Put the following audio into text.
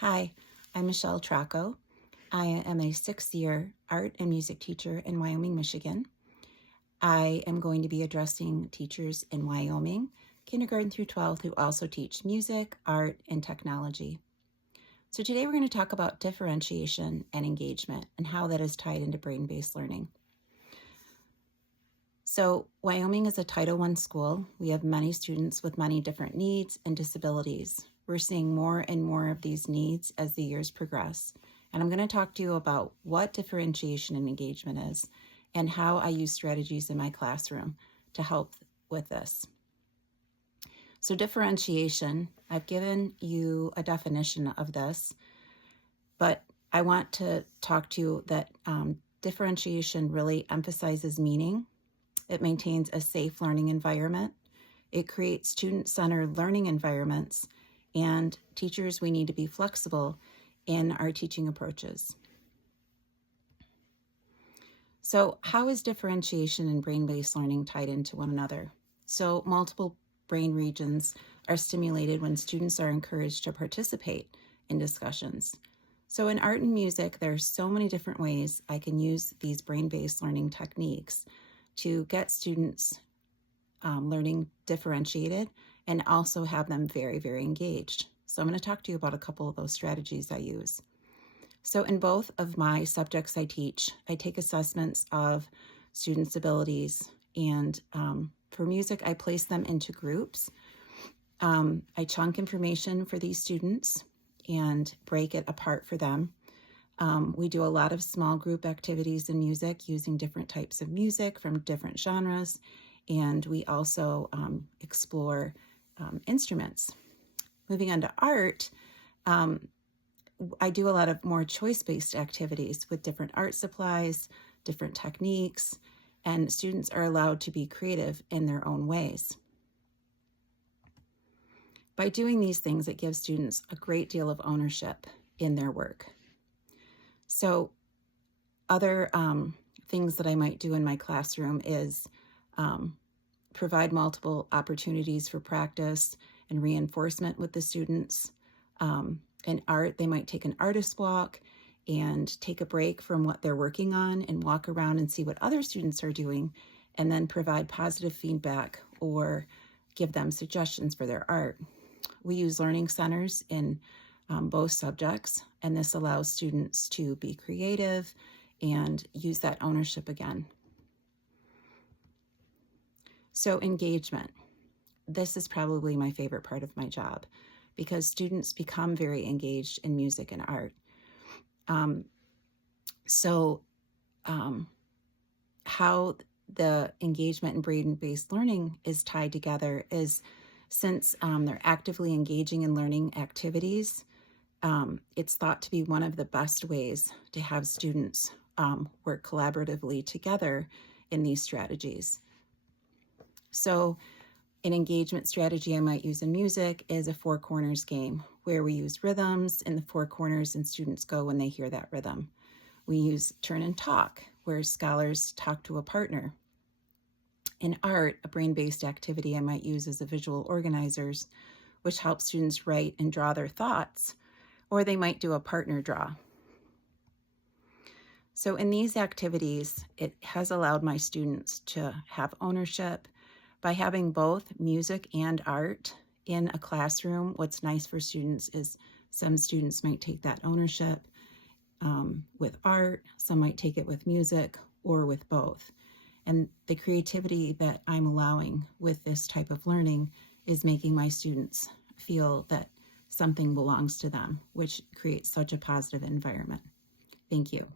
Hi, I'm Michelle Tracco. I am a sixth-year art and music teacher in Wyoming, Michigan. I am going to be addressing teachers in Wyoming, kindergarten through 12th, who also teach music, art, and technology. So today we're going to talk about differentiation and engagement and how that is tied into brain-based learning. So Wyoming is a Title I school. We have many students with many different needs and disabilities. We're seeing more and more of these needs as the years progress. And I'm going to talk to you about what differentiation and engagement is and how I use strategies in my classroom to help with this. So differentiation, I've given you a definition of this, but I want to talk to you that differentiation really emphasizes meaning. It maintains a safe learning environment. It creates student-centered learning environments, and teachers, we need to be flexible in our teaching approaches. So how is differentiation and brain-based learning tied into one another? So multiple brain regions are stimulated when students are encouraged to participate in discussions. So in art and music, there's so many different ways I can use these brain-based learning techniques to get students learning differentiated and also have them very, very engaged. So I'm going to talk to you about a couple of those strategies I use. So in both of my subjects I teach, I take assessments of students' abilities, and for music, I place them into groups. I chunk information for these students and break it apart for them. We do a lot of small group activities in music using different types of music from different genres, and we also explore instruments. Moving on to art, I do a lot of more choice-based activities with different art supplies, different techniques, and students are allowed to be creative in their own ways. By doing these things, it gives students a great deal of ownership in their work. So other things that I might do in my classroom is provide multiple opportunities for practice and reinforcement with the students. In art, they might take an artist walk and take a break from what they're working on and walk around and see what other students are doing, and then provide positive feedback or give them suggestions for their art. We use learning centers in both subjects, and this allows students to be creative and use that ownership again. So engagement. This is probably my favorite part of my job because students become very engaged in music and art. How the engagement and brain-based learning is tied together is since they're actively engaging in learning activities, it's thought to be one of the best ways to have students work collaboratively together in these strategies. So an engagement strategy I might use in music is a four corners game where we use rhythms in the four corners and students go when they hear that rhythm. We use turn and talk where scholars talk to a partner. In art, a brain-based activity I might use is a visual organizers, which helps students write and draw their thoughts, or they might do a partner draw. So in these activities, it has allowed my students to have ownership. By having both music and art in a classroom, what's nice for students is some students might take that ownership with art, some might take it with music, or with both. And the creativity that I'm allowing with this type of learning is making my students feel that something belongs to them, which creates such a positive environment. Thank you.